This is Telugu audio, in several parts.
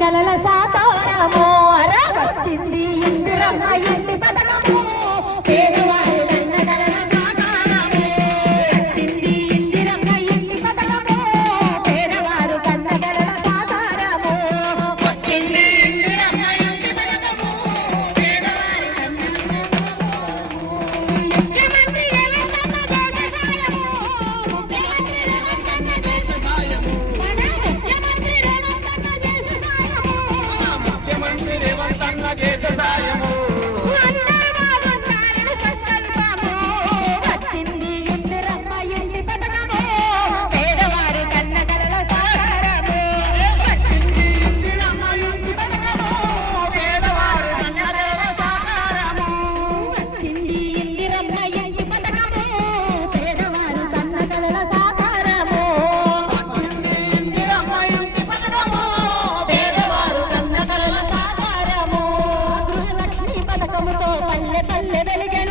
కలల సాకారము అరా వచ్చింది ఇందిరమ్మ ఇంటి పథకము. ममतो पल्ले पल्ले बेलगे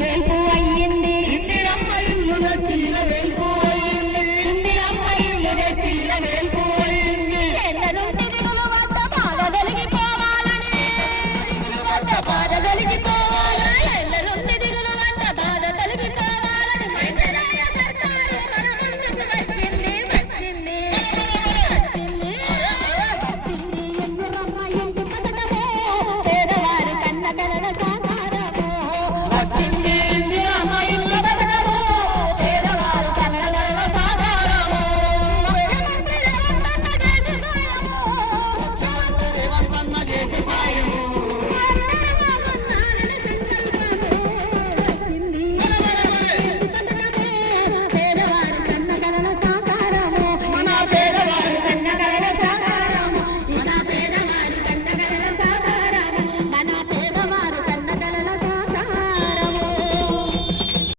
വേൽപ്പൂവയ്യന്റെ ഇന്ദിരമ്മയുള്ള ചീലവേൽപ്പൂ